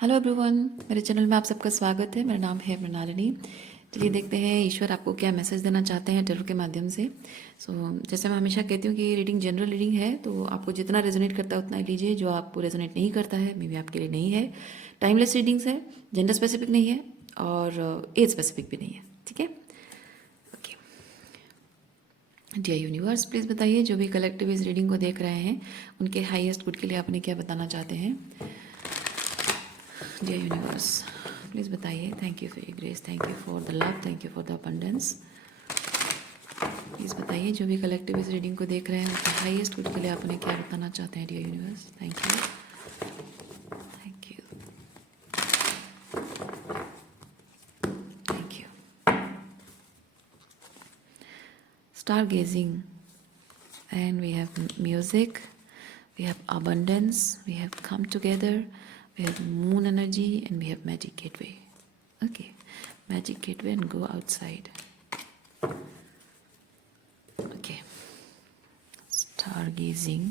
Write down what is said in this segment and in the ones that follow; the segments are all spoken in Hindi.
हेलो एवरीवन, मेरे चैनल में आप सबका स्वागत है। मेरा नाम है मृणालिनी। चलिए देखते हैं ईश्वर आपको क्या मैसेज देना चाहते हैं टैरो के माध्यम से। जैसे मैं हमेशा कहती हूँ कि रीडिंग जनरल रीडिंग है, तो आपको जितना रेजोनेट करता है उतना ही लीजिए। जो आपको रेजोनेट नहीं करता है मे बी आपके लिए नहीं है। टाइमलेस रीडिंग्स है, जेंडर स्पेसिफिक नहीं है और एज स्पेसिफिक भी नहीं है। ठीक है, ओके। डियर यूनिवर्स, प्लीज़ बताइए जो भी कलेक्टिव इस रीडिंग को देख रहे हैं उनके हाईएस्ट गुड के लिए आपने क्या बताना चाहते हैं। डियर यूनिवर्स, प्लीज़ बताइए। Thank you for your grace, thank you for the love, thank you for the abundance. Please बताइए जो भी कलेक्टिव इस रीडिंग को देख रहे हैं उनके हाईएस्ट गुड के लिए आपने क्या बताना चाहते हैं। Dear universe, thank you, thank you, thank you. Star gazing and we have music, we have abundance, we have come together, we have moon energy, and we have magic gateway. Okay, magic gateway and go outside. Okay, stargazing.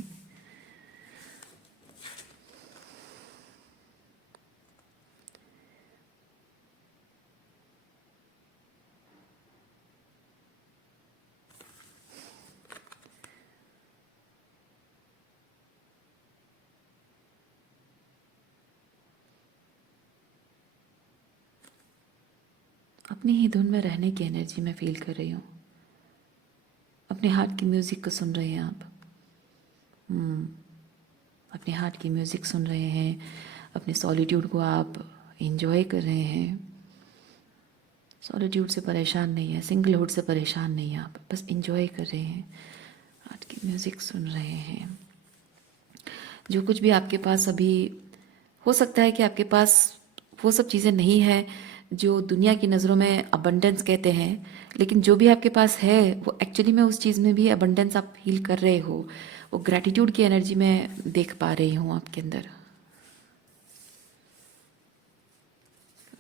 अपनी ही धुन में रहने की एनर्जी मैं फील कर रही हूँ। अपने हार्ट की म्यूज़िक को सुन रहे हैं आप। अपने हार्ट की म्यूज़िक सुन रहे हैं, अपने सॉलिट्यूड को आप इंजॉय कर रहे हैं। सॉलिट्यूड से परेशान नहीं है, सिंगलहुड से परेशान नहीं है, आप बस इंजॉय कर रहे हैं, हार्ट की म्यूज़िक सुन रहे हैं। जो कुछ भी आपके पास अभी हो सकता है कि आपके पास वो सब चीज़ें नहीं है जो दुनिया की नज़रों में अबंडेंस कहते हैं, लेकिन जो भी आपके पास है वो एक्चुअली में उस चीज़ में भी अबंडेंस आप फील कर रहे हो। वो ग्रैटिट्यूड की एनर्जी में देख पा रही हूँ आपके अंदर।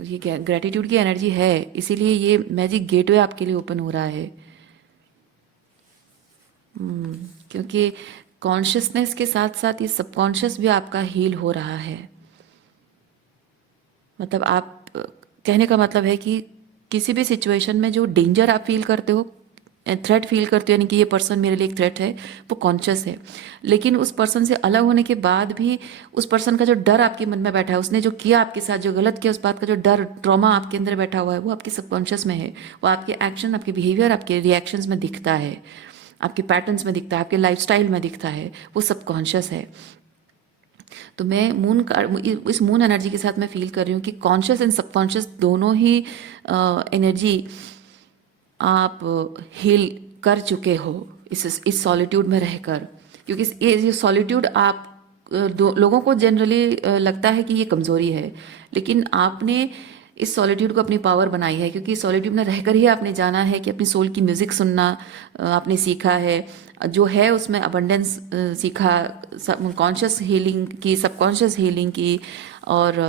ये ग्रैटिट्यूड की एनर्जी है, इसीलिए ये मैजिक गेटवे आपके लिए ओपन हो रहा है। क्योंकि कॉन्शियसनेस के साथ साथ ये सबकॉन्शियस भी आपका हील हो रहा है। मतलब आप कहने का मतलब है कि किसी भी सिचुएशन में जो डेंजर आप फील करते हो, थ्रेट फील करते हो, यानी कि ये पर्सन मेरे लिए एक थ्रेट है, वो कॉन्शियस है। लेकिन उस पर्सन से अलग होने के बाद भी उस पर्सन का जो डर आपके मन में बैठा है, उसने जो किया आपके साथ, जो गलत किया, उस बात का जो डर, ट्रॉमा आपके अंदर बैठा हुआ है, वो आपके सबकॉन्शियस में है। वो आपके एक्शन, आपके बिहेवियर, आपके रिएक्शंस में दिखता है, आपके पैटर्न्स में दिखता है, आपके लाइफस्टाइल में दिखता है। वो सबकॉन्शियस है। तो मैं मून का इस मून एनर्जी के साथ मैं फील कर रही हूँ कि कॉन्शियस एंड सबकॉन्शियस दोनों ही एनर्जी आप हील कर चुके हो इस सॉलिट्यूड में रहकर। क्योंकि ये सॉलिट्यूड आप लोगों को जनरली लगता है कि ये कमज़ोरी है, लेकिन आपने इस सॉलिट्यूड को अपनी पावर बनाई है। क्योंकि सॉलिट्यूड में रहकर ही आपने जाना है कि अपनी सोल की म्यूज़िक सुनना आपने सीखा है, जो है उसमें अबंडेंस सीखा, कॉन्शियस हीलिंग की, सबकॉन्शियस हीलिंग की, और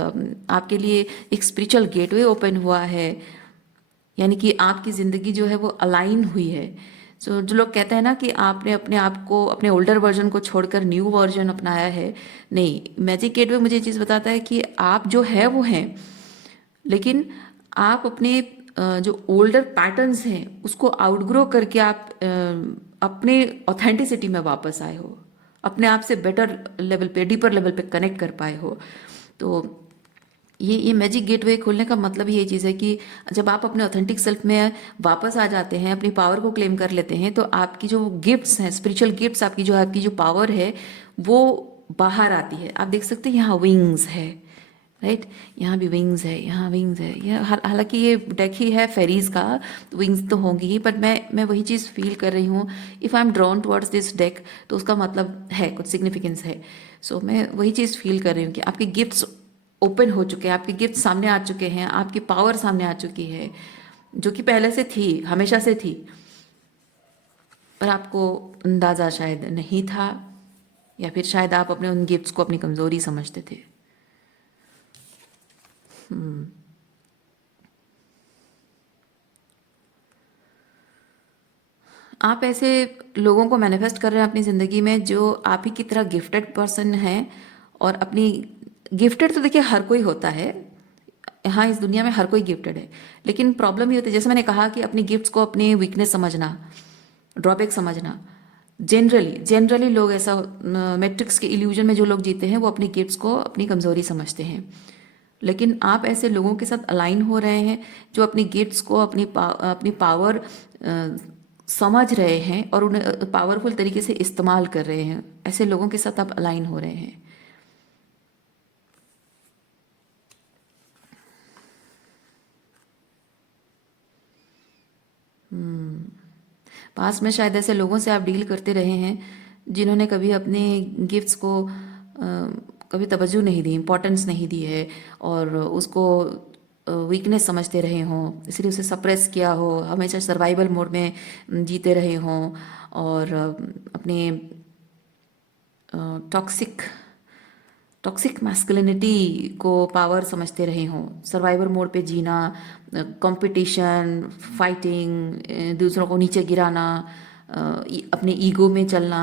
आपके लिए एक स्पिरिचुअल गेटवे ओपन हुआ है। यानी कि आपकी ज़िंदगी जो है वो अलाइन हुई है। जो लोग कहते हैं ना कि आपने अपने आप को, अपने ओल्डर वर्जन को छोड़कर न्यू वर्जन अपनाया है, नहीं, मैजिक गेटवे मुझे ये चीज़ बताता है कि आप जो है वो हैं, लेकिन आप अपने जो ओल्डर पैटर्न्स हैं उसको आउटग्रो करके आप अपने ऑथेंटिसिटी में वापस आए हो, अपने आप से बेटर लेवल पे, डीपर लेवल पे कनेक्ट कर पाए हो। तो ये मैजिक गेटवे खोलने का मतलब ही ये चीज़ है कि जब आप अपने ऑथेंटिक सेल्फ में वापस आ जाते हैं, अपनी पावर को क्लेम कर लेते हैं, तो आपकी जो गिफ्ट्स हैं, स्पिरिचुअल गिफ्ट्स, आपकी जो पावर है वो बाहर आती है। आप देख सकते हैं यहाँ विंग्स है, राइट, यहाँ भी विंग्स है, यहाँ विंग्स है। यह हालांकि ये डेक ही है फेरीज का, विंग्स तो होंगी ही, पर मैं वही चीज़ फील कर रही हूँ। If I am drawn towards this deck तो उसका मतलब है, कुछ सिग्निफिकेंस है। मैं वही चीज़ फील कर रही हूँ कि आपके गिफ्ट्स ओपन हो चुके हैं, आपके गिफ्ट सामने आ चुके हैं, आपकी पावर सामने आ चुकी है, जो कि पहले से थी, हमेशा से थी, पर आपको अंदाज़ा शायद नहीं था, या फिर शायद आप अपने उन गिफ्ट्स को अपनी कमज़ोरी समझते थे। आप ऐसे लोगों को मैनिफेस्ट कर रहे हैं अपनी ज़िंदगी में जो आप ही की तरह गिफ्टेड पर्सन हैं, और अपनी गिफ्टेड तो देखिए हर कोई होता है, हाँ इस दुनिया में हर कोई गिफ्टेड है, लेकिन प्रॉब्लम ये होती है जैसे मैंने कहा कि अपनी गिफ्ट्स को अपनी वीकनेस समझना, ड्रॉबैक समझना। जनरली जनरली लोग ऐसा मैट्रिक्स के इल्यूजन में जो लोग जीते हैं वो अपनी गिफ्ट्स को अपनी कमजोरी समझते हैं। लेकिन आप ऐसे लोगों के साथ अलाइन हो रहे हैं जो अपनी गिफ्ट्स को अपनी पावर समझ रहे हैं और उन्हें पावरफुल तरीके से इस्तेमाल कर रहे हैं, ऐसे लोगों के साथ आप अलाइन हो रहे हैं। पास में शायद ऐसे लोगों से आप डील करते रहे हैं जिन्होंने कभी अपने गिफ्ट्स को कभी तवज्जो नहीं दी, इम्पोर्टेंस नहीं दी है, और उसको वीकनेस समझते रहे हों, इसलिए उसे सप्रेस किया हो, हमेशा सर्वाइवल मोड में जीते रहे हों, और अपने टॉक्सिक टॉक्सिक मैस्कुलिनिटी को पावर समझते रहे हों, सर्वाइवल मोड पे जीना, कंपटीशन, फाइटिंग, दूसरों को नीचे गिराना, अपने ईगो में चलना,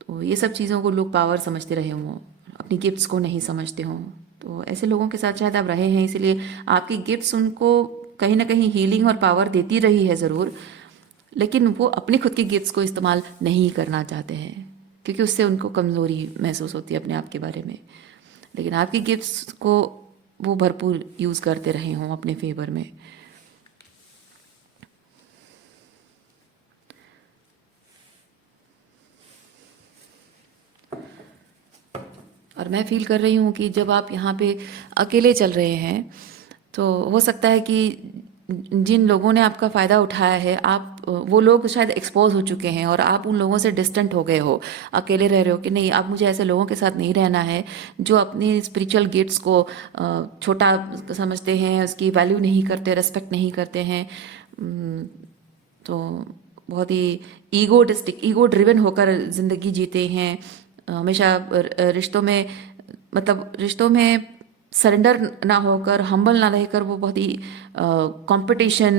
तो ये सब चीज़ों को लोग पावर समझते रहे हों, अपनी गिफ्ट्स को नहीं समझते हों। तो ऐसे लोगों के साथ शायद आप रहे हैं, इसीलिए आपकी गिफ्ट्स उनको कहीं ना कहीं हीलिंग और पावर देती रही है ज़रूर, लेकिन वो अपनी खुद की गिफ्ट्स को इस्तेमाल नहीं करना चाहते हैं क्योंकि उससे उनको कमज़ोरी महसूस होती है अपने आप के बारे में। लेकिन आपकी गिफ्ट्स को वो भरपूर यूज़ करते रहे हों अपने फेवर में। और मैं फील कर रही हूँ कि जब आप यहाँ पे अकेले चल रहे हैं तो हो सकता है कि जिन लोगों ने आपका फ़ायदा उठाया है, आप वो लोग शायद एक्सपोज हो चुके हैं और आप उन लोगों से डिस्टेंट हो गए हो, अकेले रह रहे हो कि नहीं अब मुझे ऐसे लोगों के साथ नहीं रहना है जो अपनी स्पिरिचुअल गिफ्ट्स को छोटा समझते हैं, उसकी वैल्यू नहीं करते, रेस्पेक्ट नहीं करते हैं। तो बहुत ही ईगो ड्रिवन होकर ज़िंदगी जीते हैं, हमेशा रिश्तों में, मतलब रिश्तों में सरेंडर ना होकर, हम्बल ना रहकर वो बहुत ही कंपटीशन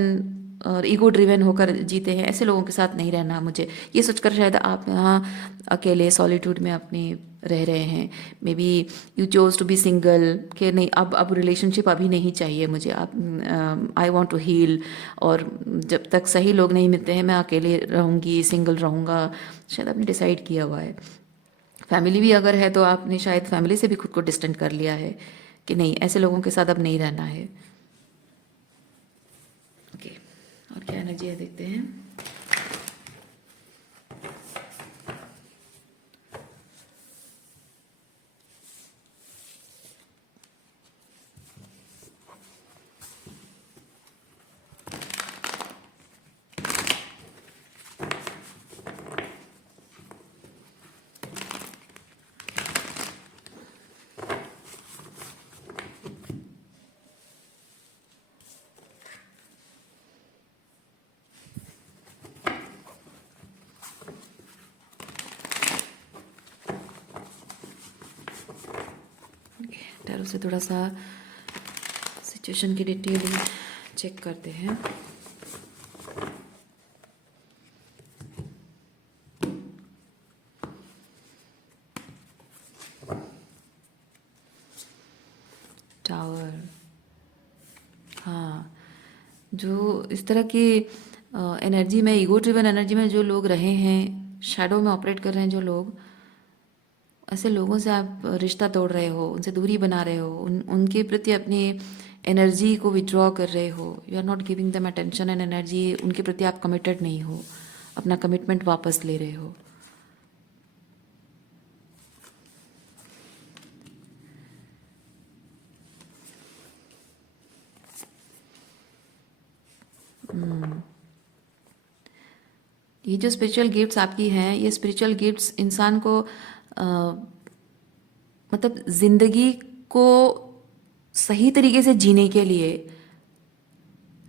और ईगो ड्रिवन होकर जीते हैं। ऐसे लोगों के साथ नहीं रहना मुझे, ये सोचकर शायद आप यहाँ अकेले सॉलिट्यूड में अपने रह रहे हैं। Maybe you choose to be single, कि नहीं अब रिलेशनशिप अभी नहीं चाहिए मुझे, अब आई वॉन्ट टू हील, और जब तक सही लोग नहीं मिलते हैं मैं अकेले रहूँगी, सिंगल रहूँगा, शायद आपने डिसाइड किया हुआ है। फैमिली भी अगर है तो आपने शायद फैमिली से भी खुद को डिस्टेंट कर लिया है कि नहीं ऐसे लोगों के साथ अब नहीं रहना है। ओके, और क्या एनर्जी है देखते हैं। टैरो से थोड़ा सा सिचुएशन की डिटेल चेक करते हैं। टावर, हाँ, जो इस तरह की एनर्जी में, ईगो ड्रिवन एनर्जी में जो लोग रहे हैं, शैडो में ऑपरेट कर रहे हैं जो लोग, ऐसे लोगों से आप रिश्ता तोड़ रहे हो, उनसे दूरी बना रहे हो, उनके प्रति अपनी एनर्जी को विड्रॉ कर रहे हो, you are not giving them attention and energy, उनके प्रति आप कमिटेड नहीं हो, अपना कमिटमेंट वापस ले रहे हो। ये जो स्पिरिचुअल गिफ्ट्स आपकी हैं, ये स्पिरिचुअल गिफ्ट्स इंसान को मतलब जिंदगी को सही तरीके से जीने के लिए,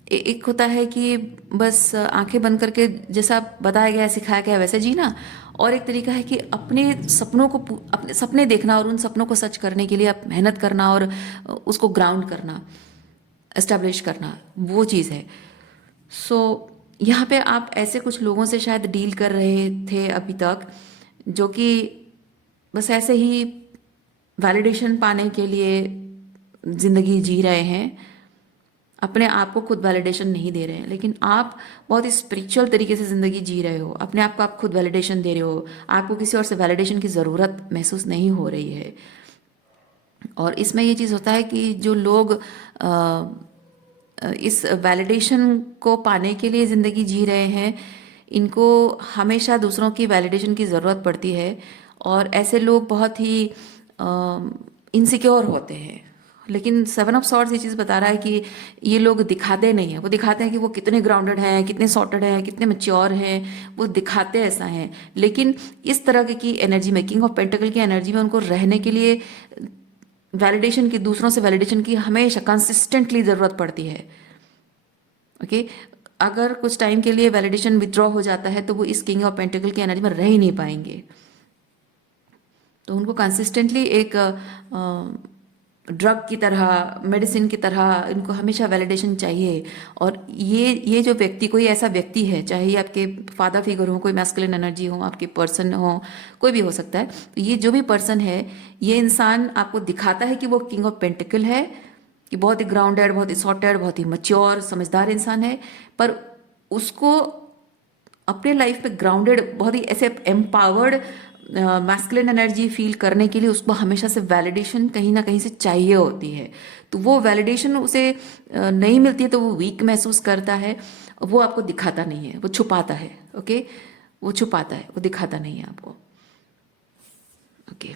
एक होता है कि बस आंखें बंद करके जैसा बताया गया है, सिखाया गया है वैसे जीना, और एक तरीका है कि अपने सपनों को, अपने सपने देखना और उन सपनों को सच करने के लिए आप मेहनत करना और उसको ग्राउंड करना, एस्टेब्लिश करना, वो चीज़ है। सो यहाँ पे आप ऐसे कुछ लोगों से शायद डील कर रहे थे अभी तक, जो कि बस ऐसे ही वैलिडेशन पाने के लिए ज़िंदगी जी रहे हैं, अपने आप को खुद वैलिडेशन नहीं दे रहे हैं, लेकिन आप बहुत ही स्पिरिचुअल तरीके से ज़िंदगी जी रहे हो, अपने आप को आप खुद वैलिडेशन दे रहे हो, आपको किसी और से वैलिडेशन की ज़रूरत महसूस नहीं हो रही है। और इसमें ये चीज़ होता है कि जो लोग इस वैलिडेशन को पाने के लिए ज़िंदगी जी रहे हैं, इनको हमेशा दूसरों की वैलिडेशन की ज़रूरत पड़ती है, और ऐसे लोग बहुत ही इनसिक्योर होते हैं। लेकिन सेवन ऑफ सॉर्ड्स ये चीज़ बता रहा है कि ये लोग दिखाते नहीं हैं, वो दिखाते हैं कि वो कितने ग्राउंडेड हैं, कितने सॉर्टेड हैं, कितने मैच्योर हैं, वो दिखाते ऐसा हैं। लेकिन इस तरह की एनर्जी में, किंग ऑफ पेंटिकल की एनर्जी में उनको रहने के लिए वैलिडेशन की, दूसरों से वैलिडेशन की हमेशा कंसिस्टेंटली ज़रूरत पड़ती है। ओके, अगर कुछ टाइम के लिए वैलिडेशन विथड्रॉ हो जाता है तो वो इस किंग ऑफ पेंटिकल की एनर्जी में रह ही नहीं पाएंगे। तो उनको कंसिस्टेंटली एक ड्रग की तरह, मेडिसिन की तरह इनको हमेशा वैलिडेशन चाहिए। और ये जो व्यक्ति, कोई ऐसा व्यक्ति है, चाहे ये आपके फादर फिगर हो, कोई मैस्कुलिन एनर्जी हो, आपके पर्सन हो, कोई भी हो सकता है, तो ये जो भी पर्सन है, ये इंसान आपको दिखाता है कि वो किंग ऑफ पेंटिकल है, कि बहुत ही ग्राउंडेड, बहुत ही सॉर्टेड, बहुत ही मैच्योर, समझदार इंसान है, पर उसको अपने लाइफ में ग्राउंडेड, बहुत ही ऐसे एम्पावर्ड मैस्कुलिन एनर्जी फील करने के लिए उसको हमेशा से वैलिडेशन कहीं ना कहीं से चाहिए होती है। तो वो वैलिडेशन उसे नहीं मिलती है तो वो वीक महसूस करता है, वो आपको दिखाता नहीं है, वो छुपाता है। ओके, वो छुपाता है, वो दिखाता नहीं है आपको। Okay,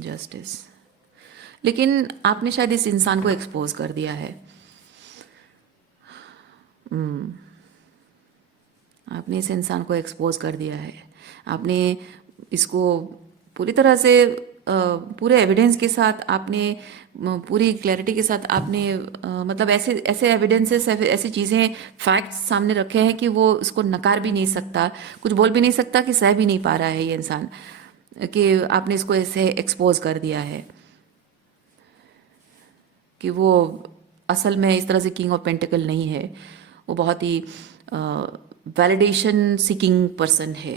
justice. लेकिन आपने शायद इस इंसान को एक्सपोज कर दिया है। आपने इस इंसान को एक्सपोज कर दिया है, आपने इसको पूरी तरह से पूरे एविडेंस के साथ, आपने पूरी क्लैरिटी के साथ आपने मतलब ऐसे ऐसे एविडेंसेस, ऐसी चीज़ें, फैक्ट्स सामने रखे हैं कि वो इसको नकार भी नहीं सकता, कुछ बोल भी नहीं सकता, कि सह भी नहीं पा रहा है ये इंसान, कि आपने इसको ऐसे एक्सपोज कर दिया है कि वो असल में इस तरह से किंग ऑफ पेंटिकल नहीं है, वो बहुत ही वैलिडेशन सीकिंग पर्सन है।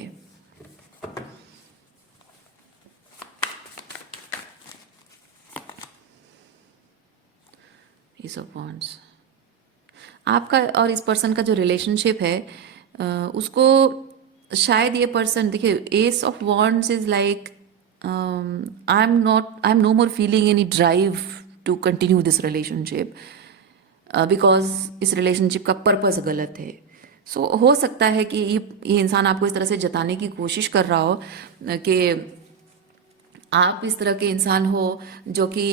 S of wands. आपका और इस पर्सन का जो रिलेशनशिप है, उसको शायद ये पर्सन, देखिए, ace of wands is like I am no more feeling any drive to continue this relationship, because इस रिलेशनशिप का पर्पस गलत है। सो हो सकता है कि ये इंसान आपको इस तरह से जताने की कोशिश कर रहा हो कि आप इस तरह के इंसान हो जो कि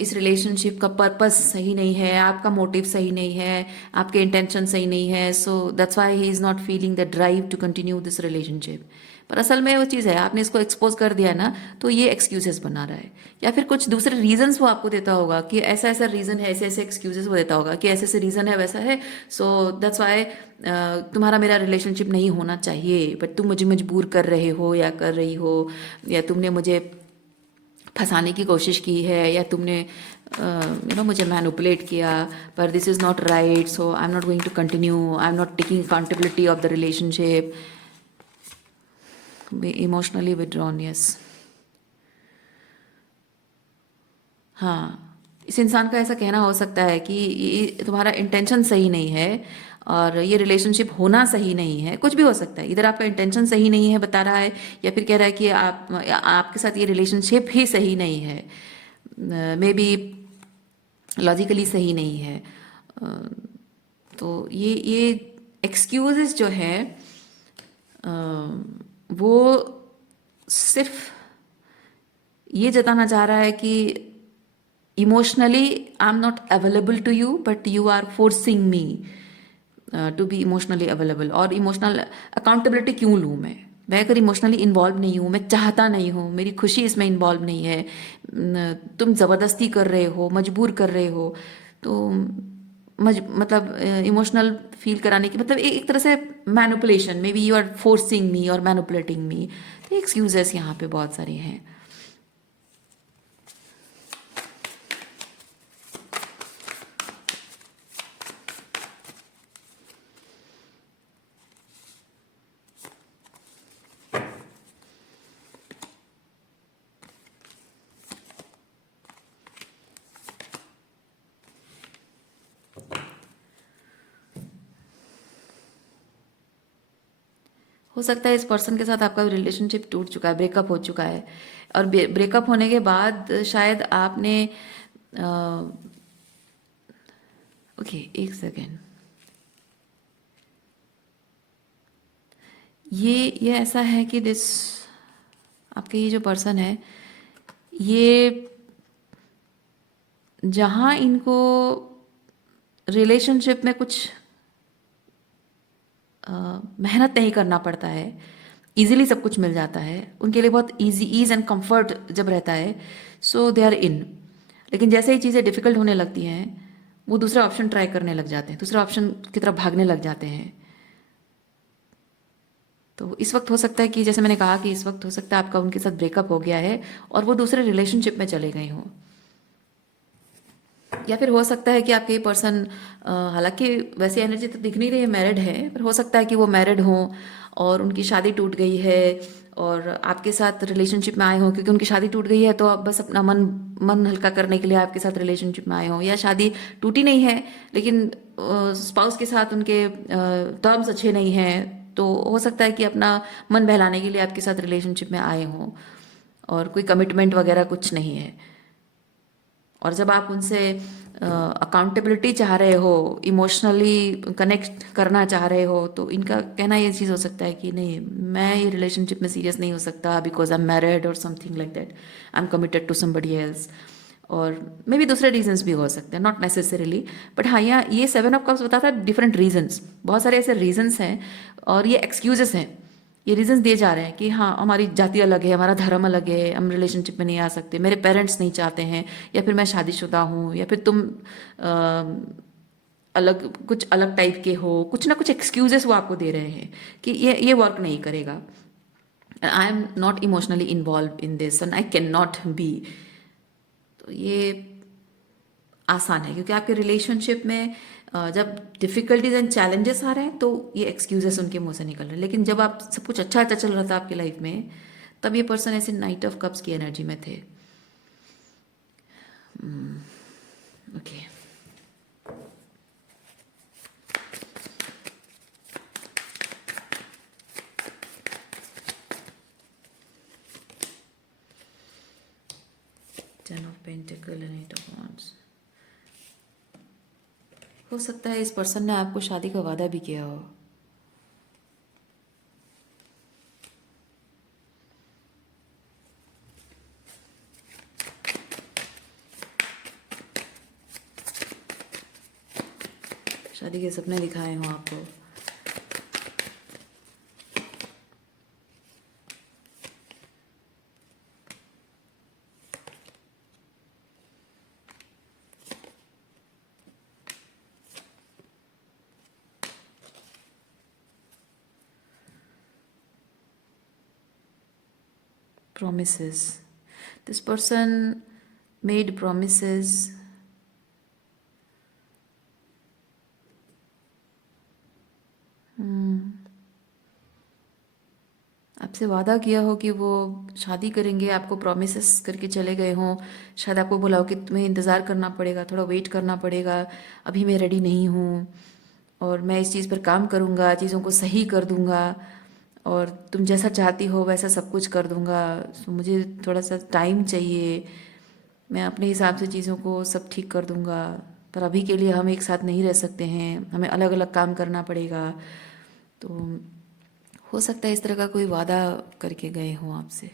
इस रिलेशनशिप का पर्पस सही नहीं है, आपका मोटिव सही नहीं है, आपके इंटेंशन सही नहीं है, so that's why he is not feeling the drive to continue this relationship. पर असल में वो चीज़ है, आपने इसको एक्सपोज कर दिया ना, तो ये एक्सक्यूजेस बना रहा है, या फिर कुछ दूसरे रीजंस वो आपको देता होगा कि ऐसा ऐसा रीज़न है, ऐसे ऐसे एक्सक्यूजेस वो देता होगा कि ऐसे ऐसे रीज़न है, वैसा है, सो दैट्स व्हाई तुम्हारा मेरा रिलेशनशिप नहीं होना चाहिए, बट तुम मुझे मजबूर कर रहे हो या कर रही हो, या तुमने मुझे फंसाने की कोशिश की है, या तुमने मुझे मैनिपुलेट किया, पर this is not right, so I am not going to continue, I am not taking accountability of the relationship, be emotionally withdrawn. Yes, हाँ, इस इंसान का ऐसा कहना हो सकता है कि ये तुम्हारा इंटेंशन सही नहीं है, और ये रिलेशनशिप होना सही नहीं है, कुछ भी हो सकता है, इधर आपका इंटेंशन सही नहीं है बता रहा है, या फिर कह रहा है कि आपके साथ ये रिलेशनशिप ही सही नहीं है, मे बी लॉजिकली सही नहीं है। तो ये एक्सक्यूजेस जो है, वो सिर्फ ये जताना चाह रहा है कि emotionally I am not available to you, but you are forcing me to be emotionally available. और इमोशनल अकाउंटेबिलिटी क्यों लूँ मैं अगर इमोशनली इन्वॉल्व नहीं हूँ, मैं चाहता नहीं हूँ, मेरी खुशी इसमें इन्वॉल्व नहीं है, तुम ज़बरदस्ती कर रहे हो, मजबूर कर रहे हो, तो मतलब इमोशनल फील कराने की मतलब एक तरह से manipulation, maybe you are forcing me और मैनिपुलेटिंग मी। तो एक्सक्यूजेस यहाँ पे बहुत सारे हैं। हो सकता है इस पर्सन के साथ आपका रिलेशनशिप टूट चुका है, ब्रेकअप हो चुका है, और ब्रेकअप होने के बाद शायद आपने ओके, एक सेकेंड, ये ऐसा है कि दिस आपके ये जो पर्सन है, ये जहाँ इनको रिलेशनशिप में कुछ मेहनत नहीं करना पड़ता है, इजीली सब कुछ मिल जाता है उनके लिए, बहुत इजी, ईज एंड कंफर्ट जब रहता है, सो दे आर इन। लेकिन जैसे ही चीज़ें डिफ़िकल्ट होने लगती हैं, वो दूसरा ऑप्शन ट्राई करने लग जाते हैं, दूसरा ऑप्शन की तरफ भागने लग जाते हैं। तो इस वक्त हो सकता है कि जैसे मैंने कहा कि इस वक्त हो सकता है आपका उनके साथ ब्रेकअप हो गया है और वो दूसरे रिलेशनशिप में चले गए हों। या फिर हो सकता है कि आपके ये पर्सन, हालांकि वैसी एनर्जी तो दिख नहीं रही है, मैरिड है, पर हो सकता है कि वो मैरिड हों और उनकी शादी टूट गई है और आपके साथ रिलेशनशिप में आए हों, क्योंकि उनकी शादी टूट गई है तो आप बस अपना मन मन हल्का करने के लिए आपके साथ रिलेशनशिप में आए हों, या शादी टूटी नहीं है लेकिन स्पाउस के साथ उनके टर्म्स अच्छे नहीं हैं, तो हो सकता है कि अपना मन बहलाने के लिए आपके साथ रिलेशनशिप में आए हों और कोई कमिटमेंट वगैरह कुछ नहीं है। और जब आप उनसे अकाउंटेबिलिटी चाह रहे हो, इमोशनली कनेक्ट करना चाह रहे हो, तो इनका कहना ये चीज़ हो सकता है कि नहीं, मैं ये रिलेशनशिप में सीरियस नहीं हो सकता बिकॉज आई एम मैरिड और something like that, I am committed to somebody else. और मे भी दूसरे रीजंस भी हो सकते हैं, नॉट नेसेसरीली, बट हाँ, यहाँ ये सेवन ऑफ कप्स बताता है डिफरेंट रीजंस, बहुत सारे ऐसे रीजंस हैं और ये एक्सक्यूजेस हैं, ये रीजंस दिए जा रहे हैं कि हाँ, हमारी जाति अलग है, हमारा धर्म अलग है, हम रिलेशनशिप में नहीं आ सकते, मेरे पेरेंट्स नहीं चाहते हैं, या फिर मैं शादीशुदा हूँ, या फिर तुम अलग, कुछ अलग टाइप के हो, कुछ ना कुछ एक्सक्यूजेस वो आपको दे रहे हैं कि ये वर्क नहीं करेगा, आई am not emotionally involve in this and I can not be. तो ये आसान है क्योंकि आपके रिलेशनशिप में जब डिफिकल्टीज एंड चैलेंजेस आ रहे हैं तो ये एक्सक्यूजेस उनके मुंह से निकल रहे हैं, लेकिन जब आप सब कुछ अच्छा अच्छा चल रहा था आपकी लाइफ में, तब ये पर्सन ऐसे नाइट ऑफ कप्स की एनर्जी में थे। Okay, ten of pentacle and eight of wands. हो सकता है इस पर्सन ने आपको शादी का वादा भी किया हो। शादी के सपने दिखाए हों आपको। Promises. This person made promises. आपसे वादा किया हो कि वो शादी करेंगे, आपको प्रॉमिसेस करके चले गए हों, शायद आपको बोला हो कि तुम्हें इंतज़ार करना पड़ेगा, थोड़ा वेट करना पड़ेगा, अभी मैं रेडी नहीं हूँ और मैं इस चीज़ पर काम करूँगा, चीज़ों को सही कर दूँगा और तुम जैसा चाहती हो वैसा सब कुछ कर दूँगा, सो मुझे थोड़ा सा टाइम चाहिए, मैं अपने हिसाब से चीज़ों को सब ठीक कर दूँगा, पर अभी के लिए हम एक साथ नहीं रह सकते हैं, हमें अलग अलग काम करना पड़ेगा। तो हो सकता है इस तरह का कोई वादा करके गए हों आपसे।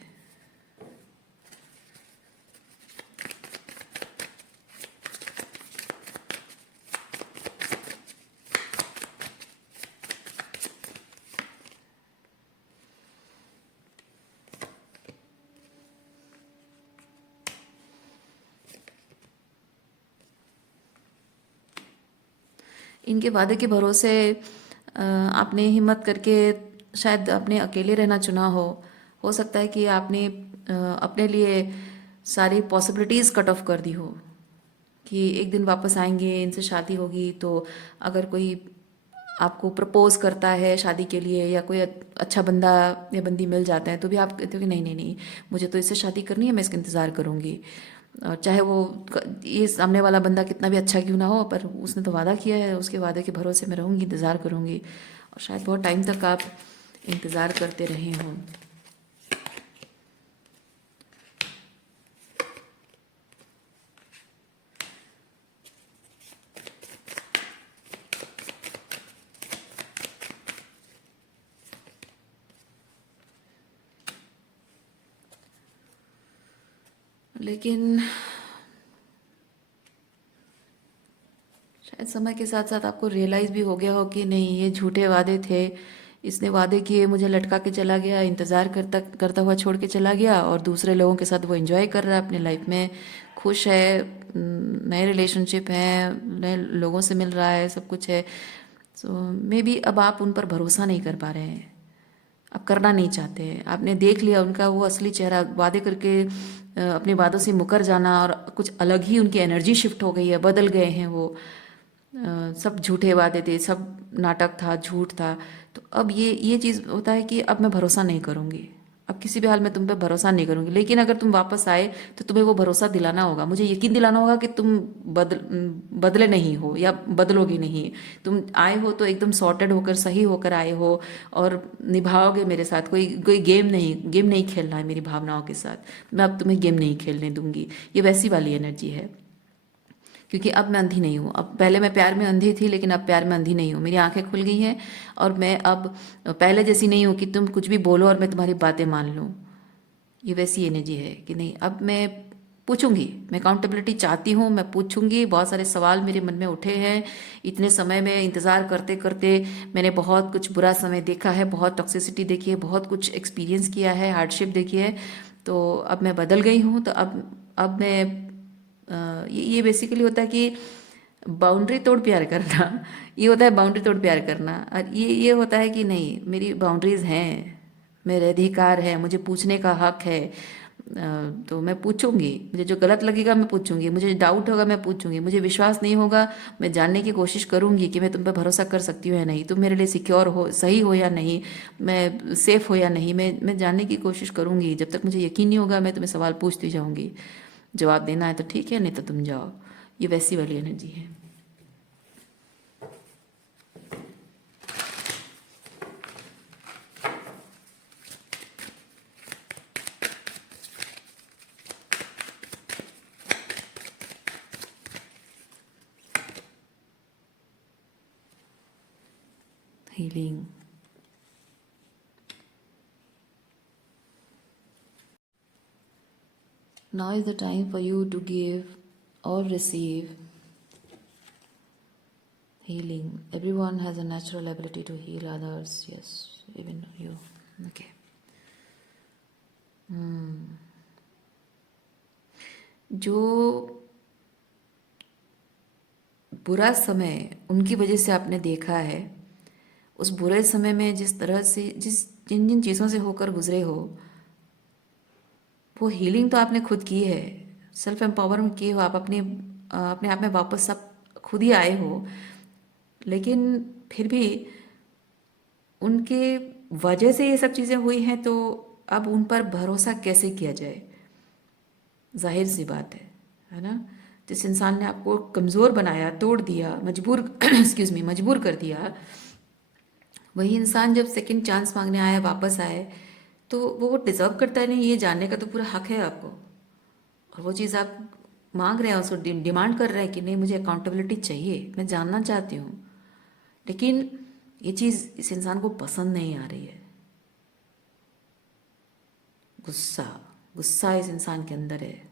इनके वादे के भरोसे आपने हिम्मत करके शायद अपने अकेले रहना चुना हो सकता है कि आपने अपने लिए सारी पॉसिबिलिटीज़ कट ऑफ कर दी हो कि एक दिन वापस आएंगे, इनसे शादी होगी, तो अगर कोई आपको प्रपोज करता है शादी के लिए या कोई अच्छा बंदा या बंदी मिल जाता है, तो भी आप कहते हो कि नहीं नहीं नहीं, मुझे तो इससे शादी करनी है, मैं इसका इंतज़ार करूँगी, और चाहे वो ये सामने वाला बंदा कितना भी अच्छा क्यों ना हो, पर उसने तो वादा किया है, उसके वादे के भरोसे मैं रहूँगी, इंतज़ार करूँगी, और शायद बहुत टाइम तक आप इंतज़ार करते रहे हों। लेकिन शायद समय के साथ साथ आपको रियलाइज़ भी हो गया हो कि नहीं, ये झूठे वादे थे। इसने वादे किए, मुझे लटका के चला गया, इंतज़ार करता करता हुआ छोड़ के चला गया, और दूसरे लोगों के साथ वो एंजॉय कर रहा है अपने लाइफ में, खुश है, नए रिलेशनशिप हैं, नए लोगों से मिल रहा है, सब कुछ है। सो मे बी अब आप उन पर भरोसा नहीं कर पा रहे हैं, आप करना नहीं चाहते हैं। आपने देख लिया उनका वो असली चेहरा, वादे करके अपने वादों से मुकर जाना, और कुछ अलग ही उनकी एनर्जी शिफ्ट हो गई है, बदल गए हैं वो। सब झूठे वादे थे, सब नाटक था, झूठ था। तो अब ये चीज़ होता है कि अब मैं भरोसा नहीं करूँगी, अब किसी भी हाल में तुम पे भरोसा नहीं करूँगी। लेकिन अगर तुम वापस आए तो तुम्हें वो भरोसा दिलाना होगा, मुझे यकीन दिलाना होगा कि तुम बदले नहीं हो या बदलोगे नहीं। तुम आए हो तो एकदम सॉर्टेड होकर, सही होकर आए हो, और निभाओगे मेरे साथ। कोई कोई गेम नहीं खेलना है मेरी भावनाओं के साथ। मैं अब तुम्हें गेम नहीं खेलने दूंगी। ये वैसी वाली एनर्जी है, क्योंकि अब मैं अंधी नहीं हूँ। अब पहले मैं प्यार में अंधी थी, लेकिन अब प्यार में अंधी नहीं हूँ। मेरी आंखें खुल गई हैं, और मैं अब पहले जैसी नहीं हूँ कि तुम कुछ भी बोलो और मैं तुम्हारी बातें मान लूँ। ये वैसी एनर्जी है कि नहीं, अब मैं पूछूंगी, मैं अकाउंटेबिलिटी चाहती हूँ, मैं पूछूंगी। बहुत सारे सवाल मेरे मन में उठे हैं इतने समय में, इंतज़ार करते करते। मैंने बहुत कुछ बुरा समय देखा है, बहुत टॉक्सिसिटी देखी है, बहुत कुछ एक्सपीरियंस किया है, हार्डशिप देखी है। तो अब मैं बदल गई हूँ। तो अब मैं ये बेसिकली होता है कि बाउंड्री तोड़ प्यार करना। ये होता है बाउंड्री तोड़ प्यार करना। और ये होता है कि नहीं, मेरी बाउंड्रीज़ हैं, मेरे अधिकार है, मुझे पूछने का हक है। तो मैं पूछूंगी, मुझे जो गलत लगेगा मैं पूछूंगी, मुझे डाउट होगा मैं पूछूंगी, मुझे विश्वास नहीं होगा मैं जानने की कोशिश करूंगी कि मैं तुम पर भरोसा कर सकती हूँ या नहीं, तुम मेरे लिए सिक्योर हो, सही हो या नहीं, मैं सेफ हो या नहीं। मैं जानने की कोशिश करूंगी। जब तक मुझे यकीन नहीं होगा मैं तुम्हें सवाल पूछती जाऊंगी। जवाब देना है तो ठीक है, नहीं तो तुम जाओ। ये वैसी वाली एनर्जी है। Healing. Now is the time for you to give or receive healing. Everyone has a natural ability to heal others. Yes, even you. Okay. जो बुरा समय उनकी वजह से आपने देखा है, उस बुरे समय में जिस तरह से जिन जिन चीज़ों से होकर गुजरे हो, वो हीलिंग तो आपने खुद की है, सेल्फ एम्पावरमेंट किए हो आप, अपने आप में वापस आप खुद ही आए हो। लेकिन फिर भी उनके वजह से ये सब चीज़ें हुई हैं, तो अब उन पर भरोसा कैसे किया जाए? जाहिर सी बात है ना? जिस इंसान ने आपको कमज़ोर बनाया, तोड़ दिया, मजबूर एक्सक्यूज मी, मजबूर कर दिया, वही इंसान जब सेकंड चांस मांगने आया, वापस आए, तो वो डिज़र्व करता है नहीं, ये जानने का तो पूरा हक है आपको। और वो चीज़ आप मांग रहे हैं, उसको डिमांड कर रहे हैं कि नहीं, मुझे अकाउंटेबिलिटी चाहिए, मैं जानना चाहती हूँ। लेकिन ये चीज़ इस इंसान को पसंद नहीं आ रही है। गुस्सा, गुस्सा इस इंसान के अंदर है।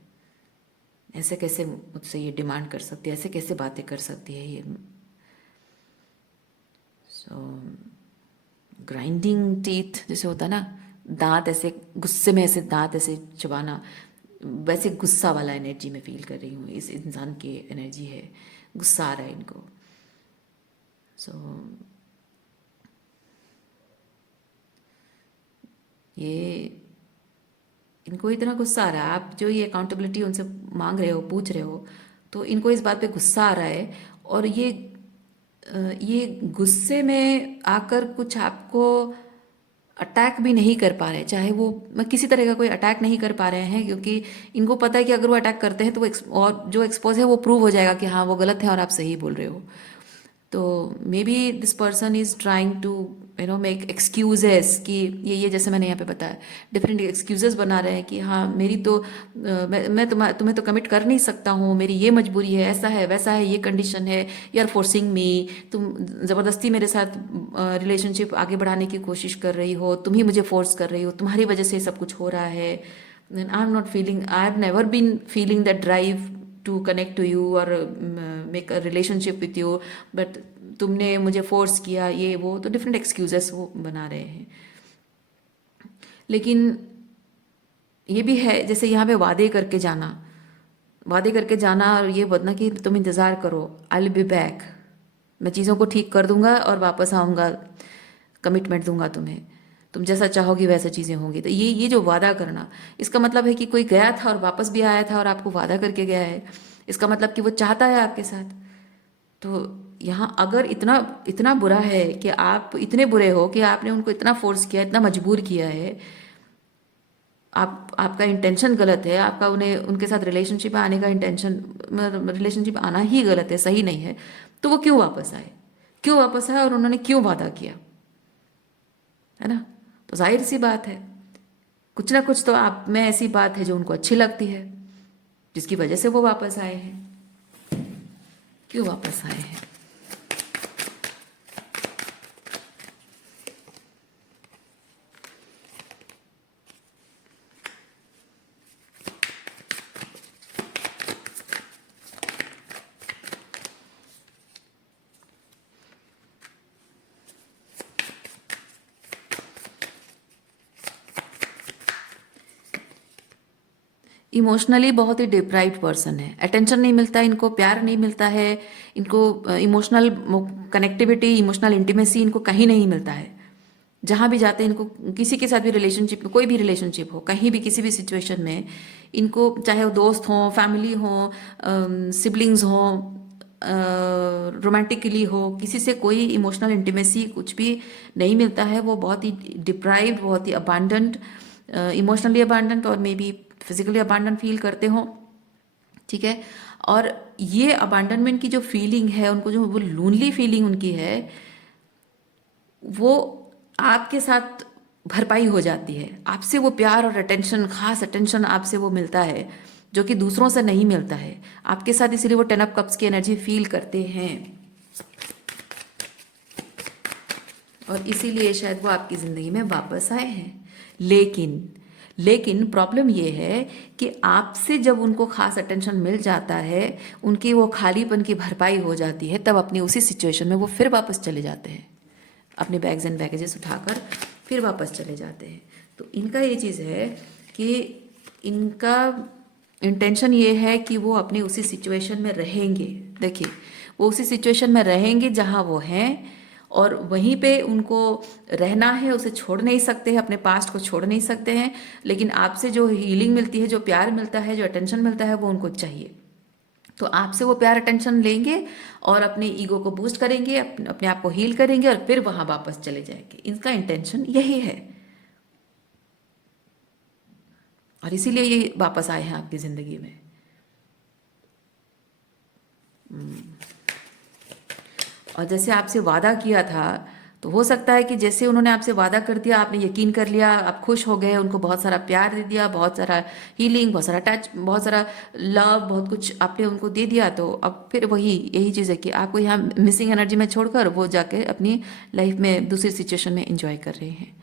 ऐसे कैसे मुझसे ये डिमांड कर सकती है, ऐसे कैसे बातें कर सकती है ये। सो ग्राइंडिंग टीथ जैसे होता है ना, दांत ऐसे गुस्से में, ऐसे दांत ऐसे चबाना, वैसे गुस्सा वाला एनर्जी में फील कर रही हूँ। इस इंसान की एनर्जी है, गुस्सा आ रहा है इनको। सो ये इनको इतना गुस्सा आ रहा है, आप जो ये अकाउंटेबिलिटी उनसे मांग रहे हो, पूछ रहे हो, तो इनको इस बात पे गुस्सा आ रहा है। और ये गुस्से में आकर कुछ आपको अटैक भी नहीं कर पा रहे, चाहे वो मैं किसी तरह का कोई अटैक नहीं कर पा रहे हैं, क्योंकि इनको पता है कि अगर वो अटैक करते हैं तो और जो एक्सपोज है वो प्रूव हो जाएगा कि हाँ वो गलत है और आप सही बोल रहे हो। तो maybe this person is trying to make excuses कि ये जैसे मैंने यहाँ पे बताया, डिफरेंट एक्सक्यूजेस बना रहे हैं कि हाँ मेरी तो मैं तुम्हें तो कमिट कर नहीं सकता हूँ, मेरी ये मजबूरी है, ऐसा है वैसा है, ये कंडीशन है, यू आर फोर्सिंग मी, तुम ज़बरदस्ती मेरे साथ रिलेशनशिप आगे बढ़ाने की कोशिश कर रही हो, तुम ही मुझे फोर्स कर रही हो, तुम्हारी वजह से सब कुछ हो रहा है, I am not feeling, I have never been feeling that drive to connect to you और make a relationship with you, but तुमने मुझे फोर्स किया, ये वो, तो डिफरेंट एक्सक्यूजेस वो बना रहे हैं। लेकिन ये भी है जैसे यहाँ पे वादे करके जाना और ये बोलना कि तुम इंतज़ार करो, आई विल बी बैक, मैं चीज़ों को ठीक कर दूंगा और वापस आऊँगा, कमिटमेंट दूंगा तुम्हें, तुम जैसा चाहोगी वैसा चीज़ें होंगी। तो ये जो वादा करना, इसका मतलब है कि कोई गया था और वापस भी आया था और आपको वादा करके गया है, इसका मतलब कि वो चाहता है आपके साथ। तो यहाँ अगर इतना इतना बुरा है कि आप इतने बुरे हो कि आपने उनको इतना फोर्स किया, इतना मजबूर किया है, आपका इंटेंशन गलत है, आपका उन्हें उनके साथ रिलेशनशिप में आने का इंटेंशन, रिलेशनशिप आना ही गलत है, सही नहीं है, तो वो क्यों वापस आए और उन्होंने क्यों वादा किया, है ना? तो जाहिर सी बात है, कुछ ना कुछ तो आप में ऐसी बात है जो उनको अच्छी लगती है, जिसकी वजह से वो वापस आए हैं। क्यों वापस आए हैं? इमोशनली बहुत ही डिप्राइव्ड पर्सन है, अटेंशन नहीं मिलता, इनको प्यार नहीं मिलता है, इनको इमोशनल कनेक्टिविटी, इमोशनल इंटीमेसी इनको कहीं नहीं मिलता है। जहाँ भी जाते हैं इनको, किसी के साथ भी रिलेशनशिप में, कोई भी रिलेशनशिप हो, कहीं भी किसी भी सिचुएशन में, इनको चाहे वो दोस्त हों, फैमिली हों, सिबलिंग्स हों, रोमांटिकली हो, किसी से कोई इमोशनल इंटीमेसी कुछ भी नहीं मिलता है। वो बहुत ही डिप्राइव्ड, बहुत ही अबांडन्ड, इमोशनली अबांडन्ड और मे बी फिजिकली अबांडन फील करते हो, ठीक है। और ये अबांडनमेंट की जो फीलिंग है उनको, जो वो लोनली फीलिंग उनकी है, वो आपके साथ भरपाई हो जाती है। आपसे वो प्यार और अटेंशन, खास अटेंशन आपसे वो मिलता है जो कि दूसरों से नहीं मिलता है आपके साथ, इसीलिए वो 10 ऑफ कप्स की एनर्जी फील करते हैं और इसीलिए शायद वो आपकी ज़िंदगी में वापस आए हैं। लेकिन प्रॉब्लम ये है कि आपसे जब उनको खास अटेंशन मिल जाता है, उनकी वो खालीपन की भरपाई हो जाती है, तब अपनी उसी सिचुएशन में वो फिर वापस चले जाते हैं, अपने बैग्स एंड बैगेजेस उठाकर फिर वापस चले जाते हैं। तो इनका ये चीज़ है कि इनका इंटेंशन ये है कि वो अपनी उसी सिचुएशन में रहेंगे। देखिए, वो उसी सिचुएशन में रहेंगे जहाँ वो हैं और वहीं पे उनको रहना है, उसे छोड़ नहीं सकते हैं, अपने पास्ट को छोड़ नहीं सकते हैं। लेकिन आपसे जो हीलिंग मिलती है, जो प्यार मिलता है, जो अटेंशन मिलता है, वो उनको चाहिए। तो आपसे वो प्यार अटेंशन लेंगे और अपने ईगो को बूस्ट करेंगे, अपने आप को हील करेंगे और फिर वहां वापस चले जाएंगे। इनका इंटेंशन यही है और इसीलिए ये वापस आए हैं आपकी जिंदगी में। और जैसे आपसे वादा किया था, तो हो सकता है कि जैसे उन्होंने आपसे वादा कर दिया, आपने यकीन कर लिया, आप खुश हो गए, उनको बहुत सारा प्यार दे दिया, बहुत सारा हीलिंग, बहुत सारा टच, बहुत सारा लव, बहुत कुछ आपने उनको दे दिया। तो अब फिर यही चीज़ है कि आपको यहाँ मिसिंग एनर्जी में छोड़कर वो जाके अपनी लाइफ में दूसरी सिचुएशन में इंजॉय कर रहे हैं।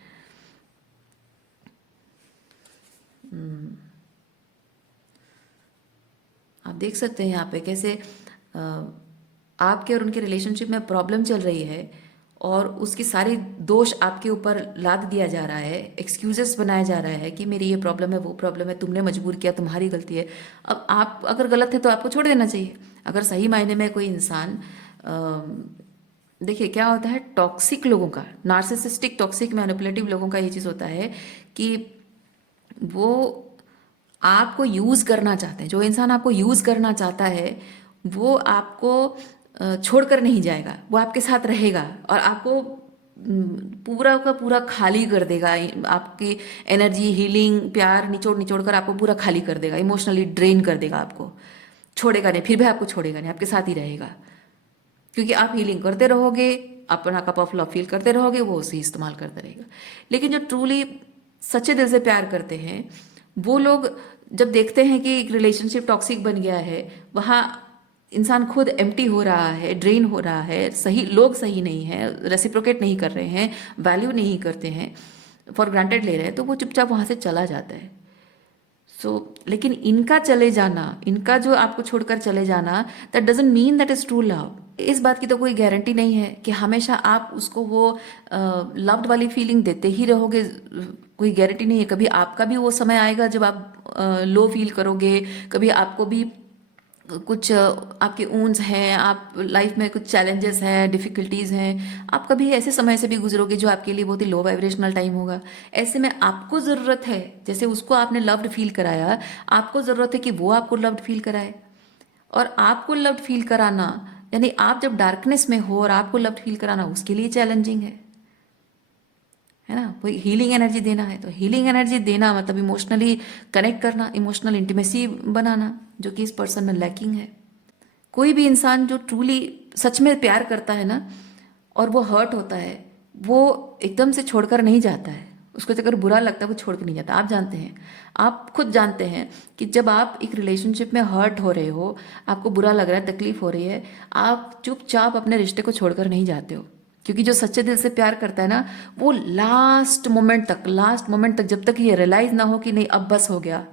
आप देख सकते हैं यहाँ पे कैसे आपके और उनके रिलेशनशिप में प्रॉब्लम चल रही है और उसकी सारी दोष आपके ऊपर लाद दिया जा रहा है, एक्सक्यूजेस बनाया जा रहा है कि मेरी ये प्रॉब्लम है, वो प्रॉब्लम है, तुमने मजबूर किया, तुम्हारी गलती है। अब आप अगर गलत है तो आपको छोड़ देना चाहिए। अगर सही मायने में कोई इंसान देखिए क्या होता है, टॉक्सिक लोगों का, नार्सिसिस्टिक, टॉक्सिक, मैनिपुलेटिव लोगों का ये चीज़ होता है कि वो आपको यूज़ करना चाहते हैं। जो इंसान आपको यूज़ करना चाहता है वो आपको छोड़कर नहीं जाएगा, वो आपके साथ रहेगा और आपको पूरा का पूरा खाली कर देगा। आपकी एनर्जी, हीलिंग, प्यार निचोड़ निचोड़ कर आपको पूरा खाली कर देगा, इमोशनली ड्रेन कर देगा आपको। छोड़ेगा नहीं, फिर भी आपको छोड़ेगा नहीं, आपके साथ ही रहेगा। क्योंकि आप हीलिंग करते रहोगे अपना कप ऑफ लव फील करते रहोगे, वो उसे इस्तेमाल करता रहेगा। लेकिन जो ट्रूली सच्चे दिल से प्यार करते हैं वो लोग जब देखते हैं कि एक रिलेशनशिप टॉक्सिक बन गया है, वहाँ इंसान खुद एम्प्टी हो रहा है, ड्रेन हो रहा है, सही लोग सही नहीं है, रेसिप्रोकेट नहीं कर रहे हैं, वैल्यू नहीं करते हैं, फॉर ग्रांटेड ले रहे हैं, तो वो चुपचाप वहाँ से चला जाता है। लेकिन इनका चले जाना, इनका जो आपको छोड़कर चले जाना, that doesn't mean that is true love. इस बात की तो कोई गारंटी नहीं है कि हमेशा आप उसको वो लव्ड वाली फीलिंग देते ही रहोगे। कोई गारंटी नहीं है। कभी आपका भी वो समय आएगा जब आप लो फील करोगे, कभी आपको भी कुछ आपके ऊन्स हैं, आप लाइफ में कुछ चैलेंजेस हैं, डिफ़िकल्टीज़ हैं, आप कभी ऐसे समय से भी गुजरोगे जो आपके लिए बहुत ही लो वाइब्रेशनल टाइम होगा। ऐसे में आपको ज़रूरत है, जैसे उसको आपने लव्ड फील कराया, आपको ज़रूरत है कि वो आपको लव्ड फील कराए। और आपको लव्ड फील कराना यानी आप जब डार्कनेस में हो और आपको लव्ड फील कराना उसके लिए चैलेंजिंग है ना। कोई हीलिंग एनर्जी देना है तो हीलिंग एनर्जी देना मतलब इमोशनली कनेक्ट करना, इमोशनल इंटीमेसी बनाना, जो कि इस पर्सन में लैकिंग है। कोई भी इंसान जो ट्रूली सच में प्यार करता है ना और वो हर्ट होता है, वो एकदम से छोड़कर नहीं जाता है। उसको अगर बुरा लगता है वो छोड़ के नहीं जाता। आप जानते हैं, आप खुद जानते हैं कि जब आप एक रिलेशनशिप में हर्ट हो रहे हो, आपको बुरा लग रहा है, तकलीफ हो रही है, आप चुपचाप अपने रिश्ते को छोड़कर नहीं जाते हो। क्योंकि जो सच्चे दिल से प्यार करता है ना, वो लास्ट मोमेंट तक जब तक ये रियलाइज ना हो कि नहीं अब बस हो गया,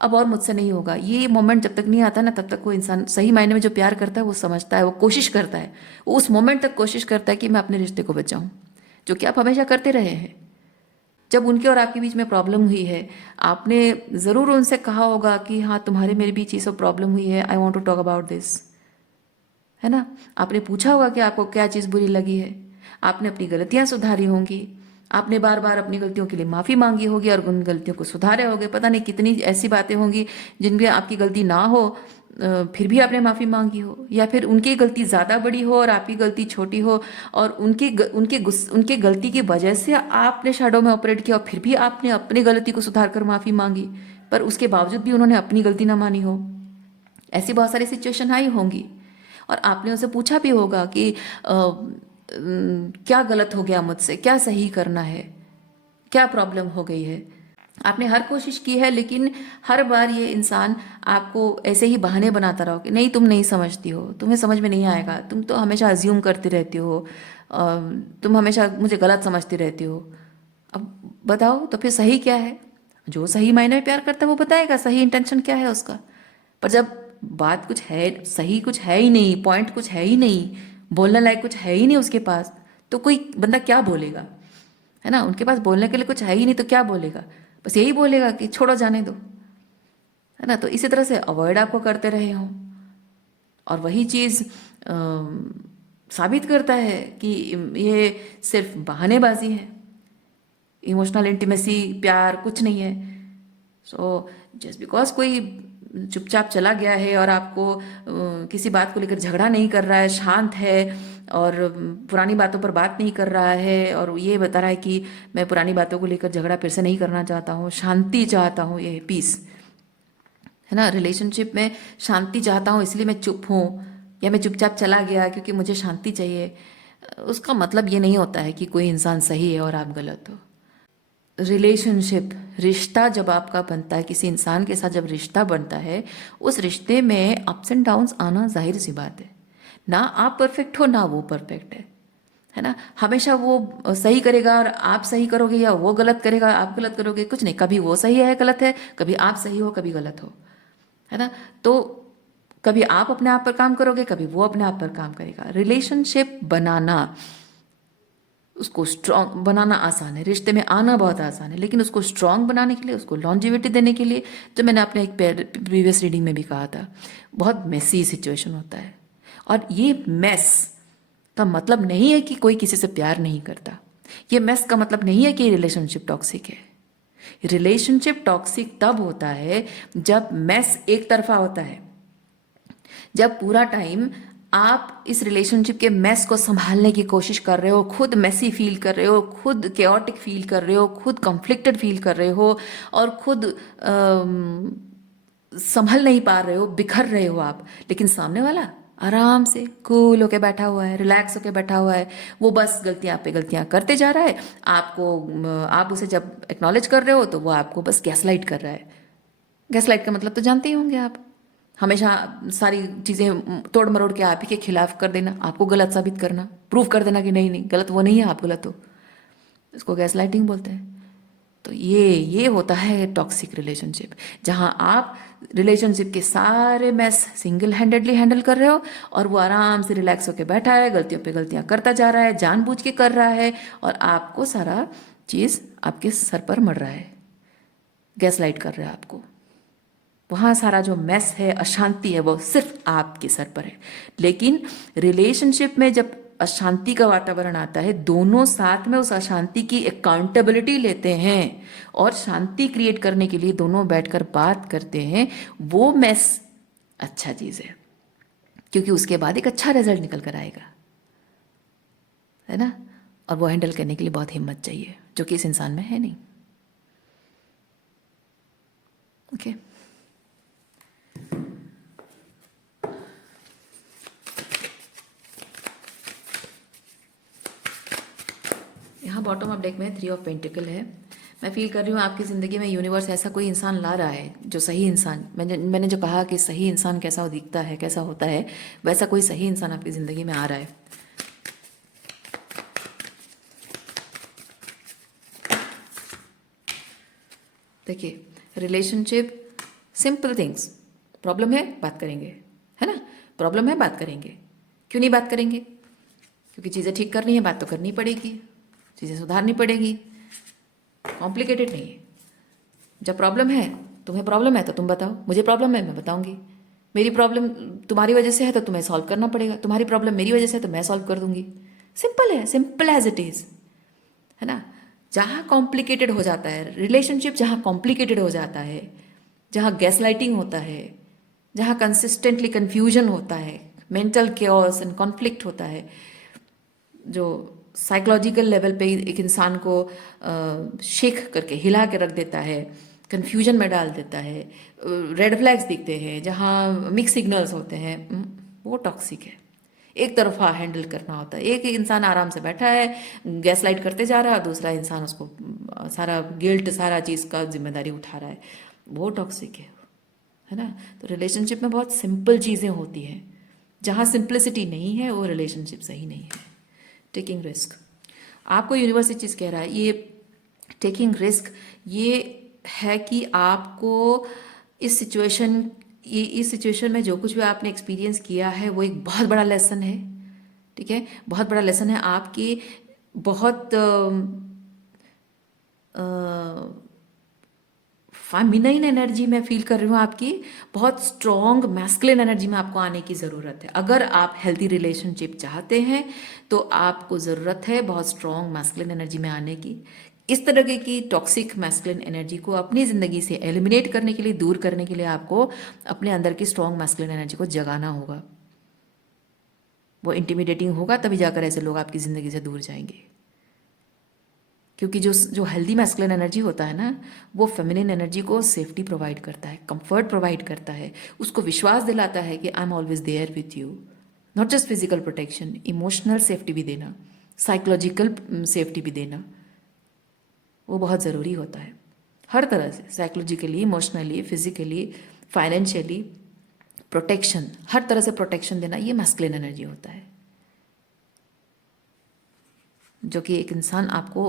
अब और मुझसे नहीं होगा, ये मोमेंट जब तक नहीं आता ना, तब तक वो इंसान सही मायने में जो प्यार करता है वो समझता है, वो कोशिश करता है, वो उस मोमेंट तक कोशिश करता है कि मैं अपने रिश्ते को बचाऊं, जो कि आप हमेशा करते रहे हैं। जब उनके और आपके बीच में प्रॉब्लम हुई है, आपने ज़रूर उनसे कहा होगा कि हाँ तुम्हारे मेरे बीच ये सब प्रॉब्लम हुई है, I want to talk about this, है ना। आपने पूछा होगा कि आपको क्या चीज़ बुरी लगी है, आपने अपनी गलतियां सुधारी होंगी, आपने बार बार अपनी गलतियों के लिए माफ़ी मांगी होगी और उन गलतियों को सुधारे होगे। पता नहीं कितनी ऐसी बातें होंगी जिनमें आपकी गलती ना हो, फिर भी आपने माफ़ी मांगी हो, या फिर उनकी गलती ज़्यादा बड़ी हो और आपकी गलती छोटी हो, और उनके गलती की वजह से आपने शैडो में ऑपरेट किया और फिर भी आपने अपनी गलती को सुधार कर माफ़ी मांगी, पर उसके बावजूद भी उन्होंने अपनी गलती ना मानी हो। ऐसी बहुत सारी सिचुएशन आई होंगी और आपने उनसे पूछा भी होगा कि क्या गलत हो गया मुझसे, क्या सही करना है, क्या प्रॉब्लम हो गई है। आपने हर कोशिश की है, लेकिन हर बार ये इंसान आपको ऐसे ही बहाने बनाता रहो कि नहीं तुम नहीं समझती हो, तुम्हें समझ में नहीं आएगा, तुम तो हमेशा अज्यूम करती रहती हो, तुम हमेशा मुझे गलत समझती रहती हो। अब बताओ तो फिर सही क्या है। जो सही मायने में प्यार करता है वो बताएगा सही इंटेंशन क्या है उसका। पर जब बात कुछ है, सही कुछ है ही नहीं, पॉइंट कुछ है ही नहीं, बोलने लायक कुछ है ही नहीं उसके पास, तो कोई बंदा क्या बोलेगा, है ना। उनके पास बोलने के लिए कुछ है ही नहीं तो क्या बोलेगा, बस यही बोलेगा कि छोड़ो जाने दो, है ना। तो इसी तरह से अवॉइड आपको करते रहे हों और वही चीज़ साबित करता है कि ये सिर्फ बहानेबाजी है, इमोशनल इंटीमेसी प्यार कुछ नहीं है। सो जस्ट बिकॉज कोई चुपचाप चला गया है और आपको किसी बात को लेकर झगड़ा नहीं कर रहा है, शांत है और पुरानी बातों पर बात नहीं कर रहा है और ये बता रहा है कि मैं पुरानी बातों को लेकर झगड़ा फिर से नहीं करना चाहता हूँ, शांति चाहता हूँ, ये पीस, है ना। रिलेशनशिप में शांति चाहता हूँ इसलिए मैं चुप हूँ, या मैं चुपचाप चला गया क्योंकि मुझे शांति चाहिए, उसका मतलब ये नहीं होता है कि कोई इंसान सही है और आप गलत हो। रिलेशनशिप, रिश्ता जब आपका बनता है, किसी इंसान के साथ जब रिश्ता बनता है, उस रिश्ते में अप्स एंड डाउन्स आना जाहिर सी बात है। ना आप परफेक्ट हो ना वो परफेक्ट है ना। हमेशा वो सही करेगा और आप सही करोगे, या वो गलत करेगा आप गलत करोगे, कुछ नहीं। कभी वो सही है गलत है, कभी आप सही हो कभी गलत हो, है ना। तो कभी आप अपने आप पर काम करोगे, कभी वो अपने आप पर काम करेगा। रिलेशनशिप बनाना, उसको स्ट्रॉन्ग बनाना आसान है, रिश्ते में आना बहुत आसान है, लेकिन उसको स्ट्रॉन्ग बनाने के लिए, उसको लॉन्जिविटी देने के लिए, जो मैंने अपने एक प्रीवियस रीडिंग में भी कहा था, बहुत मेसी सिचुएशन होता है। और ये मेस का मतलब नहीं है कि कोई किसी से प्यार नहीं करता, ये मेस का मतलब नहीं है कि रिलेशनशिप टॉक्सिक है। रिलेशनशिप टॉक्सिक तब होता है जब मेस एक तरफा होता है, जब पूरा टाइम आप इस रिलेशनशिप के मेस को संभालने की कोशिश कर रहे हो, खुद मेसी फील कर रहे हो, खुद केओटिक फील कर रहे हो, खुद कॉन्फ्लिक्टेड फील कर रहे हो और खुद संभल नहीं पा रहे हो, बिखर रहे हो आप, लेकिन सामने वाला आराम से कूल होके बैठा हुआ है, रिलैक्स होके बैठा हुआ है, वो बस गलतियां पे गलतियां करते जा रहा है। आपको आप उसे जब एक्नॉलेज कर रहे हो तो वो आपको बस गैसलाइट कर रहा है। गैसलाइट का मतलब तो जानते ही होंगे आप, हमेशा सारी चीज़ें तोड़ मरोड़ के आप ही के खिलाफ कर देना, आपको गलत साबित करना, प्रूव कर देना कि नहीं नहीं गलत वो नहीं है, आप गलत हो। इसको गैसलाइटिंग बोलते हैं। तो ये होता है टॉक्सिक रिलेशनशिप, जहां आप रिलेशनशिप के सारे मैस सिंगल हैंडेडली हैंडल कर रहे हो और वो आराम से रिलैक्स होकर बैठा है, गलतियों पे गलतियां करता जा रहा है, जानबूझ के कर रहा है, और आपको सारा चीज़ आपके सर पर मर रहा है, गैसलाइट कर रहा है आपको। वहाँ सारा जो मैस है, अशांति है, वो सिर्फ आपके सर पर है। लेकिन रिलेशनशिप में जब अशांति का वातावरण आता है, दोनों साथ में उस अशांति की अकाउंटेबिलिटी लेते हैं और शांति क्रिएट करने के लिए दोनों बैठकर बात करते हैं, वो मैस अच्छा चीज़ है, क्योंकि उसके बाद एक अच्छा रिजल्ट निकल कर आएगा, है ना। और वो हैंडल करने के लिए बहुत हिम्मत चाहिए, जो कि इस इंसान में है नहीं। ओके यहाँ बॉटम ऑफ डेक में 3 ऑफ पेंटिकल है। मैं फील कर रही हूँ आपकी ज़िंदगी में यूनिवर्स ऐसा कोई इंसान ला रहा है, जो सही इंसान, मैंने जो कहा कि सही इंसान कैसा दिखता है, कैसा होता है, वैसा कोई सही इंसान आपकी ज़िंदगी में आ रहा है। देखिए, रिलेशनशिप सिंपल थिंग्स, प्रॉब्लम है बात करेंगे, है ना, प्रॉब्लम है बात करेंगे। क्यों नहीं बात करेंगे? क्योंकि चीज़ें ठीक करनी है, बात तो करनी पड़ेगी, चीज़ें सुधारनी पड़ेगी, कॉम्प्लिकेटेड नहीं है। जब प्रॉब्लम है, तुम्हें प्रॉब्लम है तो तुम बताओ, मुझे प्रॉब्लम है मैं बताऊंगी, मेरी प्रॉब्लम तुम्हारी वजह से है तो तुम्हें सॉल्व करना पड़ेगा, तुम्हारी प्रॉब्लम मेरी वजह से है तो मैं सॉल्व कर दूंगी। सिंपल है, सिंपल एज इट इज़, है ना। जहाँ कॉम्प्लिकेटेड हो जाता है रिलेशनशिप, जहाँ कॉम्प्लिकेटेड हो जाता है, जहाँ गैसलाइटिंग होता है, जहाँ कंसिस्टेंटली कन्फ्यूजन होता है, मेंटल केओस एंड कॉन्फ्लिक्ट होता है, जो साइकोलॉजिकल लेवल पे एक इंसान को शेक करके हिला के रख देता है, कन्फ्यूजन में डाल देता है, रेड फ्लैग्स दिखते हैं, जहाँ मिक्स सिग्नल्स होते हैं, वो टॉक्सिक है। एक तरफा हैंडल करना होता है, एक इंसान आराम से बैठा है, गैसलाइट करते जा रहा है, दूसरा इंसान उसको सारा गिल्ट, सारा चीज़ का जिम्मेदारी उठा रहा है, वो टॉक्सिक है ना। तो रिलेशनशिप में बहुत सिंपल चीज़ें होती हैं, जहाँ सिंप्लिसिटी नहीं है वो रिलेशनशिप सही नहीं है। टेकिंग रिस्क, आपको यूनिवर्स ये चीज़ कह रहा है, ये टेकिंग रिस्क ये है कि आपको इस सिचुएशन में जो कुछ भी आपने एक्सपीरियंस किया है वो एक बहुत बड़ा लेसन है, ठीक है, बहुत बड़ा लेसन है आपकी, बहुत फेमिनाइन एनर्जी में फील कर रही हूँ आपकी, बहुत स्ट्रॉन्ग मैस्कुलिन एनर्जी में आपको आने की ज़रूरत है। अगर आप हेल्थी रिलेशनशिप चाहते हैं तो आपको ज़रूरत है बहुत स्ट्रॉन्ग मैस्कुलिन एनर्जी में आने की। इस तरह की टॉक्सिक मैस्कुलिन एनर्जी को अपनी ज़िंदगी से एलिमिनेट करने के लिए, दूर करने के लिए आपको अपने अंदर की स्ट्रॉन्ग मैस्कुलिन एनर्जी को जगाना होगा। वो इंटिमिडेटिंग होगा, तभी जाकर ऐसे लोग आपकी ज़िंदगी से दूर जाएंगे। क्योंकि जो हेल्दी मैस्कुलिन एनर्जी होता है ना, वो फेमिनिन एनर्जी को सेफ्टी प्रोवाइड करता है, कंफर्ट प्रोवाइड करता है, उसको विश्वास दिलाता है कि I am always there with you. Not just physical protection, emotional safety भी देना, साइकोलॉजिकल सेफ्टी भी देना, वो बहुत ज़रूरी होता है। हर तरह से psychologically, emotionally, physically, financially, protection, हर तरह से प्रोटेक्शन देना, ये मैस्कुलिन एनर्जी होता है, जो कि एक इंसान आपको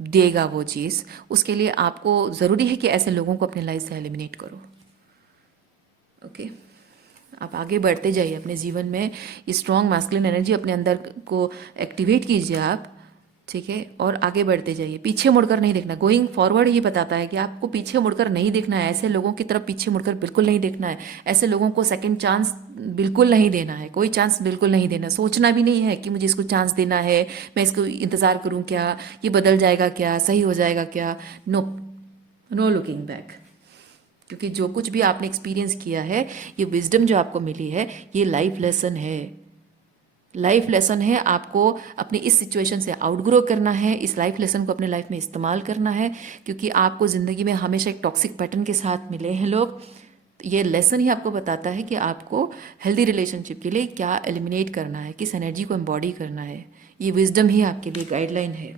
देगा वो चीज़। उसके लिए आपको ज़रूरी है कि ऐसे लोगों को अपनी लाइफ से एलिमिनेट करो। ओके, आप आगे बढ़ते जाइए अपने जीवन में, ये स्ट्रॉन्ग मैस्कुलिन एनर्जी अपने अंदर को एक्टिवेट कीजिए आप, ठीक है, और आगे बढ़ते जाइए, पीछे मुड़कर नहीं देखना। गोइंग फॉरवर्ड ये बताता है कि आपको पीछे मुड़कर नहीं देखना है, ऐसे लोगों की तरफ पीछे मुड़कर बिल्कुल नहीं देखना है, ऐसे लोगों को सेकंड चांस बिल्कुल नहीं देना है, कोई चांस बिल्कुल नहीं देना, सोचना भी नहीं है कि मुझे इसको चांस देना है, मैं इसको इंतज़ार करूँ क्या, ये बदल जाएगा क्या, सही हो जाएगा क्या। नो, नो लुकिंग बैक, क्योंकि जो कुछ भी आपने एक्सपीरियंस किया है, ये विजडम जो आपको मिली है, ये लाइफ लेसन है। लाइफ लेसन है, आपको अपनी इस सिचुएशन से आउटग्रो करना है, इस लाइफ लेसन को अपने लाइफ में इस्तेमाल करना है, क्योंकि आपको ज़िंदगी में हमेशा एक टॉक्सिक पैटर्न के साथ मिले हैं लोग। ये लेसन ही आपको बताता है कि आपको हेल्दी रिलेशनशिप के लिए क्या एलिमिनेट करना है, किस एनर्जी को एम्बॉडी करना है। ये विजडम ही आपके लिए गाइडलाइन है।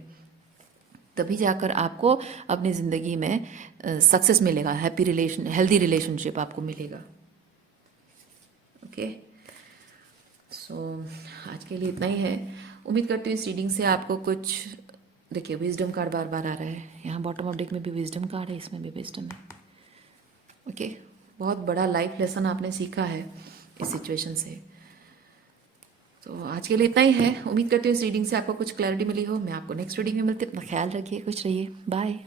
तभी जाकर आपको अपनी ज़िंदगी में सक्सेस मिलेगा, हैप्पी रिलेशन, हेल्दी रिलेशनशिप आपको मिलेगा। ओके, सो आज के लिए इतना ही है। उम्मीद करती हूँ इस रीडिंग से आपको कुछ, देखिए विजडम कार्ड बार बार आ रहा है, यहाँ बॉटम ऑफ डेक में भी विजडम कार्ड है, इसमें भी विजडम है। ओके, बहुत बड़ा लाइफ लेसन आपने सीखा है इस सिचुएशन से। तो आज के लिए इतना ही है। उम्मीद करती हूँ इस रीडिंग से आपको कुछ क्लैरिटी मिली हो। मैं आपको नेक्स्ट रीडिंग में मिलती हूँ। अपना ख्याल रखिए, खुश रहिए, बाय।